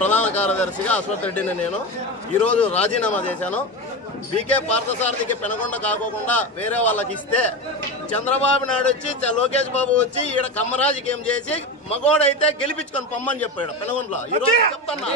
ప్రధాన కార్యదర్శిగా అశ్వత్ రెడ్డిని నేను ఈరోజు రాజీనామా చేశాను. బీకే పార్థసారథికి పెనకొండ కాకోకుండా వేరే వాళ్ళకి ఇస్తే చంద్రబాబు నాయుడు వచ్చి లోకేష్ బాబు వచ్చి ఈడ కమ్మరాజకీయం చేసి మగోడైతే గెలిపించుకొని పొమ్మని చెప్పాడు పెనకొండలో. ఈరోజు చెప్తున్నా